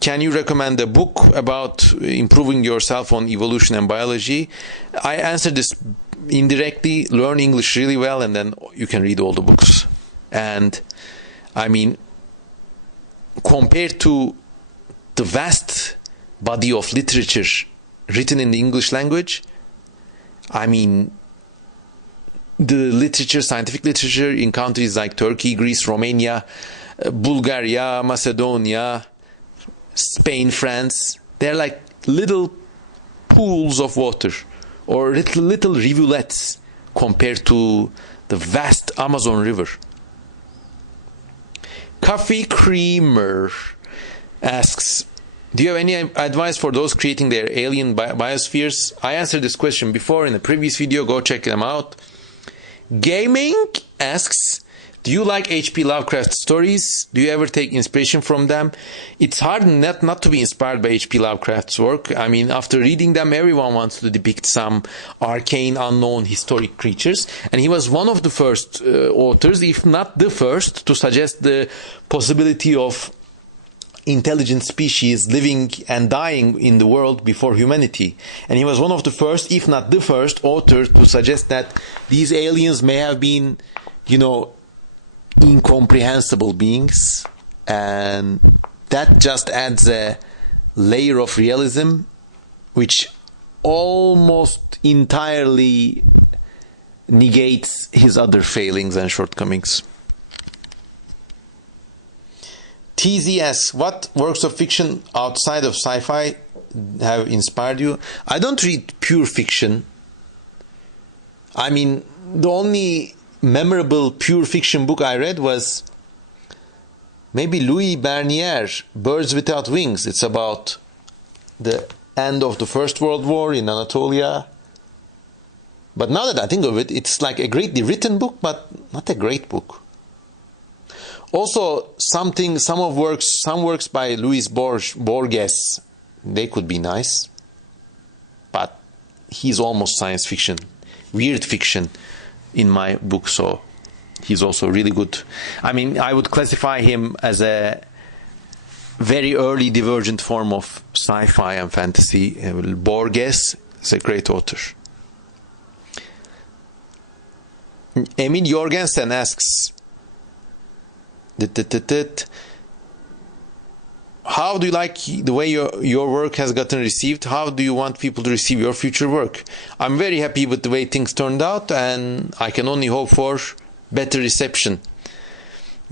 can you recommend a book about improving yourself on evolution and biology? I answered this indirectly. Learn English really well and then you can read all the books. And I mean, compared to the vast body of literature written in the English language, I mean, the literature, scientific literature in countries like Turkey, Greece, Romania, Bulgaria, Macedonia, Spain, France, they're like little pools of water or little rivulets compared to the vast Amazon River. Coffee Creamer asks, do you have any advice for those creating their alien biospheres? I answered this question before in a previous video. Go check them out. Gaming asks, do you like H.P. Lovecraft stories? Do you ever take inspiration from them? It's hard not to be inspired by H.P. Lovecraft's work. I mean, after reading them, everyone wants to depict some arcane, unknown, historic creatures. And he was one of the first authors, if not the first, to suggest the possibility of intelligent species living and dying in the world before humanity. And he was one of the first, if not the first, author to suggest that these aliens may have been, incomprehensible beings, and that just adds a layer of realism which almost entirely negates his other failings and shortcomings. TZ asks, what works of fiction outside of sci-fi have inspired you? I don't read pure fiction. I mean, the only memorable pure fiction book I read was maybe Louis Bernier, Birds Without Wings. It's about the end of the First World War in Anatolia. But now that I think of it, it's like a greatly written book, but not a great book. Also, some works by Luis Borges, they could be nice, but he's almost science fiction, weird fiction in my book, so he's also really good. I mean, I would classify him as a very early divergent form of sci-fi and fantasy. Borges is a great author. Emil Jorgensen asks, how do you like the way your work has gotten received? How do you want people to receive your future work? I'm very happy with the way things turned out, and I can only hope for better reception.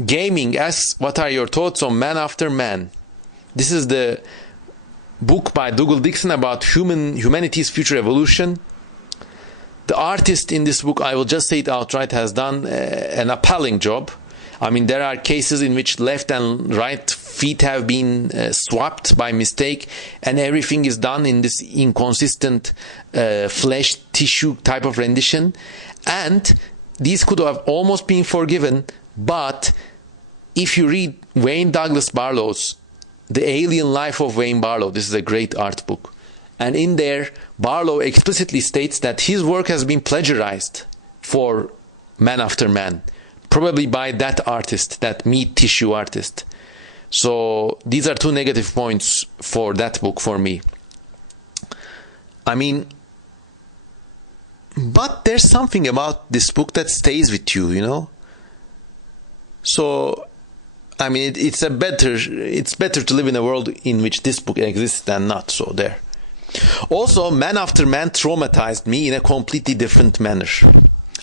Gaming asks, what are your thoughts on Man After Man? This is the book by Dougal Dixon about humanity's future evolution. The artist in this book, I will just say it outright, has done an appalling job. I mean, there are cases in which left and right feet have been swapped by mistake, and everything is done in this inconsistent flesh tissue type of rendition. And these could have almost been forgiven, but if you read Wayne Douglas Barlow's The Alien Life of Wayne Barlow, this is a great art book. And in there, Barlow explicitly states that his work has been plagiarized for Man After Man, probably by that artist, that meat tissue artist. So these are two negative points for that book for me. I mean, but there's something about this book that stays with you, So, I mean, it's better to live in a world in which this book exists than not. So there. Also, Man After Man traumatized me in a completely different manner.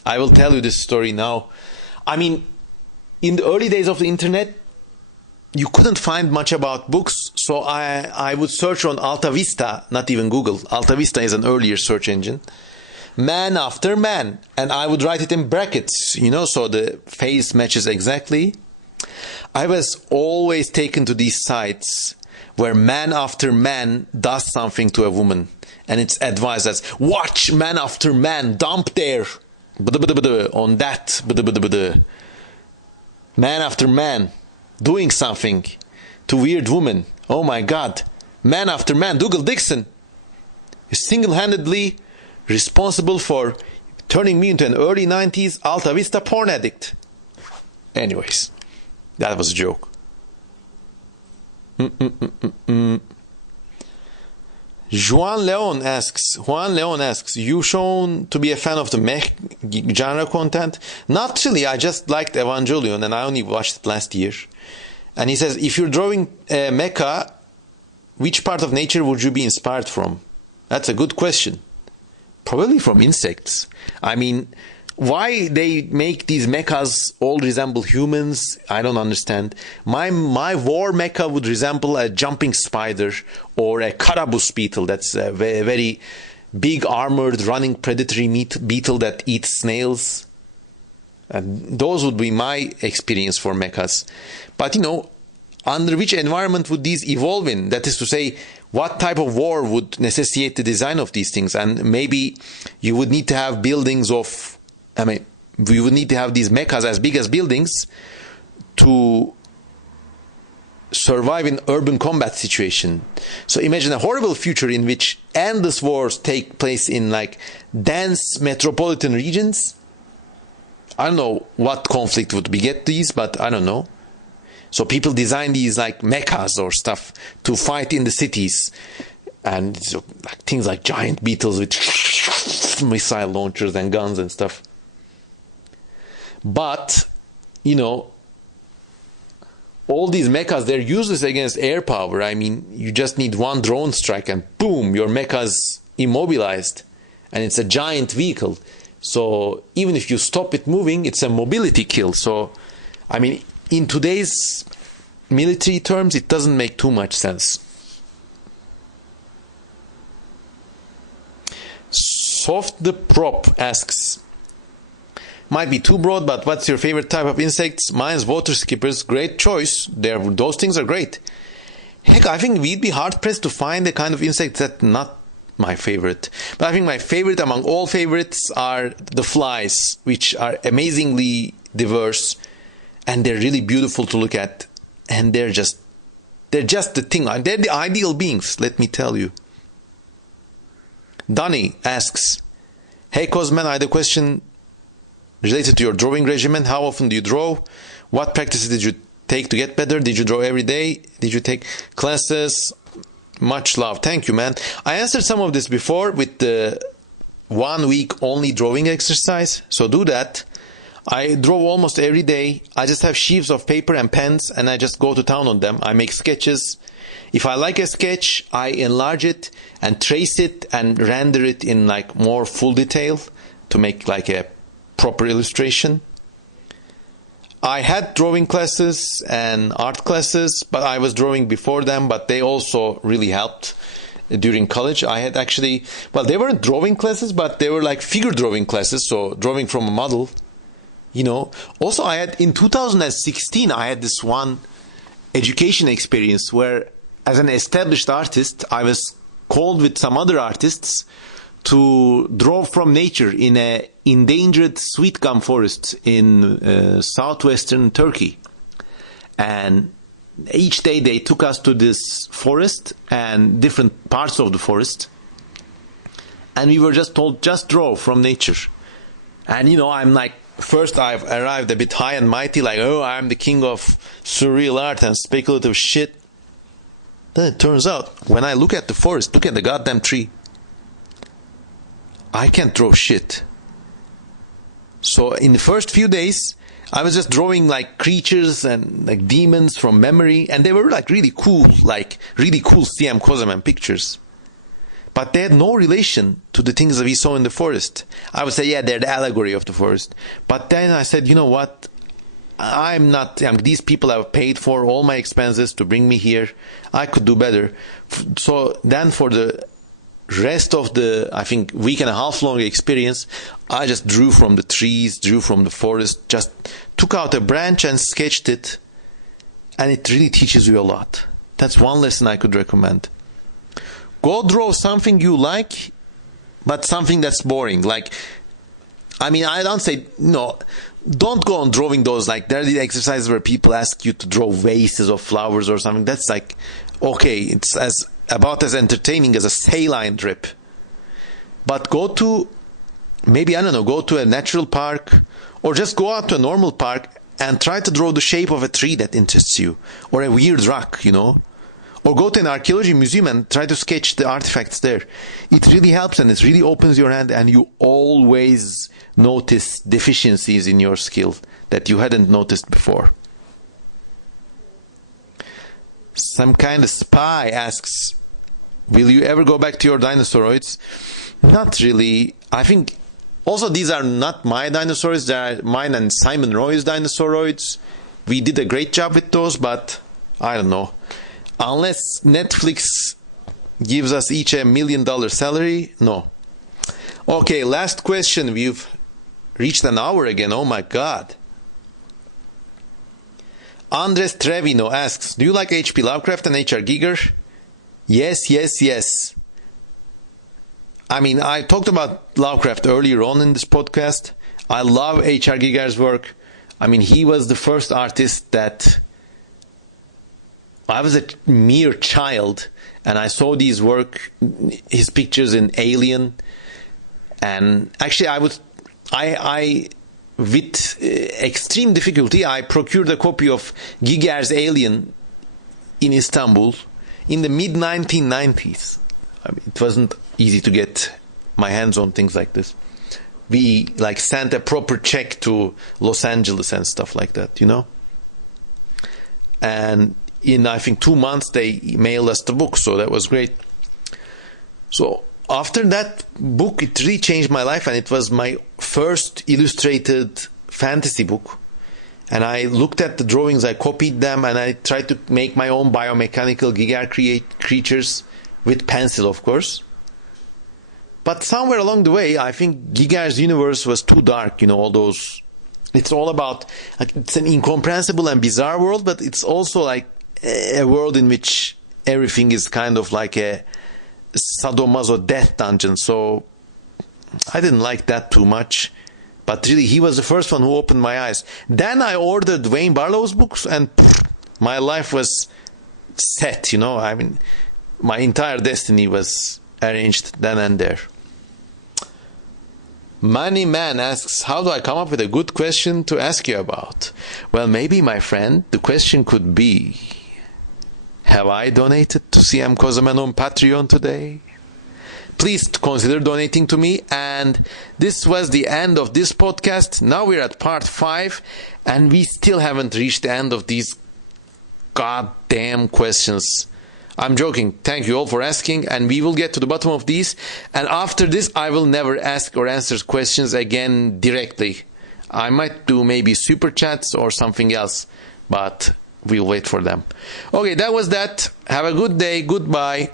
I will tell you this story now. I mean, in the early days of the internet, you couldn't find much about books, so I would search on Alta Vista, not even Google. Alta Vista is an earlier search engine. Man After Man, and I would write it in brackets, so the face matches exactly. I was always taken to these sites where Man After Man does something to a woman, and it's advised as, watch Man After Man dump there on that Man After Man. doing something to weird women. Oh my God. Man after man, Dougal Dixon is single-handedly responsible for turning me into an early 90s Alta Vista porn addict. Anyways, that was a joke. Juan Leon asks, you shown to be a fan of the mech genre content? Not really, I just liked Evangelion and I only watched it last year. And he says, if you're drawing a mecha, which part of nature would you be inspired from? That's a good question. Probably from insects. I mean, why they make these mechas all resemble humans, I don't understand. My war mecha would resemble a jumping spider or a carabus beetle. That's a very big armored running predatory beetle that eats snails. And those would be my experience for mechas. But under which environment would these evolve in? That is to say, what type of war would necessitate the design of these things? And maybe you would need to have buildings of, we would need to have these mechas as big as buildings to survive in urban combat situation. So imagine a horrible future in which endless wars take place in dense metropolitan regions. I don't know what conflict would beget these, but I don't know. So people design these mechas or stuff to fight in the cities. And so, things like giant beetles with missile launchers and guns and stuff. But, all these mechas, they're useless against air power. I mean, you just need one drone strike and boom, your mecha's immobilized. And it's a giant vehicle. So even if you stop it moving, it's a mobility kill. So, in today's military terms, it doesn't make too much sense. Soft the Prop asks, might be too broad, but what's your favorite type of insects? Mine's water skippers. Great choice. Those things are great. Heck, I think we'd be hard-pressed to find the kind of insect that's not my favorite. But I think my favorite among all favorites are the flies, which are amazingly diverse, and they're really beautiful to look at. And they're just the thing. They're the ideal beings, let me tell you. Donnie asks, hey Cosman, I had a question related to your drawing regimen. How often do you draw? What practices did you take to get better? Did you draw every day? Did you take classes? Much love. Thank you, man. I answered some of this before with the 1 week only drawing exercise. So do that. I draw almost every day. I just have sheets of paper and pens and I just go to town on them. I make sketches. If I like a sketch, I enlarge it and trace it and render it in more full detail to make a proper illustration. I had drawing classes and art classes, but I was drawing before them, but they also really helped during college. I had actually, they weren't drawing classes, but they were figure drawing classes, so drawing from a model. Also I had, in 2016, I had this one education experience where, as an established artist, I was called with some other artists to draw from nature in a endangered sweet gum forest in southwestern Turkey. And each day they took us to this forest and different parts of the forest. And we were just told, just draw from nature. And I'm first I've arrived a bit high and mighty, I'm the king of surreal art and speculative shit. Then it turns out, when I look at the forest, look at the goddamn tree, I can't draw shit. So in the first few days, I was just drawing creatures and demons from memory, and they were really cool CM Kozaman pictures. But they had no relation to the things that we saw in the forest. I would say, yeah, they're the allegory of the forest. But then I said, you know what? These people have paid for all my expenses to bring me here. I could do better. So then for the rest of the, I think, week and a half long experience, I just drew from the trees, drew from the forest, just took out a branch and sketched it. And it really teaches you a lot. That's one lesson I could recommend. Go draw something you like, but something that's boring. I mean, I don't say, no, don't go on drawing those, like, there are the exercises where people ask you to draw vases of flowers or something. That's like, okay, it's about as entertaining as a saline drip. But go to, maybe, I don't know, go to a natural park, or just go out to a normal park and try to draw the shape of a tree that interests you, or a weird rock, you know. Or go to an archaeology museum and try to sketch the artifacts there. It really helps, and it really opens your hand, and you always notice deficiencies in your skill that you hadn't noticed before. Some kind of spy asks, will you ever go back to your dinosauroids? Not really. I think, also these are not my dinosauroids, they are mine and Simon Roy's dinosauroids. We did a great job with those, but I don't know. Unless Netflix gives us each $1 million salary, no. Okay, last question. We've reached an hour again. Oh my God. Andres Trevino asks, do you like H.P. Lovecraft and H.R. Giger? Yes, yes, yes. I mean, I talked about Lovecraft earlier on in this podcast. I love H.R. Giger's work. I mean, he was the first artist that... I was a mere child, and I saw his pictures in Alien, and actually with extreme difficulty, I procured a copy of Giger's Alien in Istanbul in the mid-1990s. I mean, it wasn't easy to get my hands on things like this. We sent a proper check to Los Angeles and stuff like that, you know. And in, I think, 2 months, they mailed us the book, so that was great. So after that book, it really changed my life, and it was my first illustrated fantasy book. And I looked at the drawings, I copied them, and I tried to make my own biomechanical Giger creatures with pencil, of course. But somewhere along the way, I think Giger's universe was too dark, you know, all those... It's all about... It's an incomprehensible and bizarre world, but it's also like a world in which everything is kind of like a sadomaso death dungeon. So I didn't like that too much. But really, he was the first one who opened my eyes. Then I ordered Wayne Barlow's books, and my life was set, you know. I mean, my entire destiny was arranged then and there. Money Man asks, how do I come up with a good question to ask you about? Well, maybe, my friend, the question could be, have I donated to CM Kozaman on Patreon today? Please consider donating to me. And this was the end of this podcast. Now we're at part 5, and we still haven't reached the end of these goddamn questions. I'm joking. Thank you all for asking, and we will get to the bottom of these. And after this, I will never ask or answer questions again directly. I might do maybe super chats or something else, but we'll wait for them. Okay, that was that. Have a good day. Goodbye.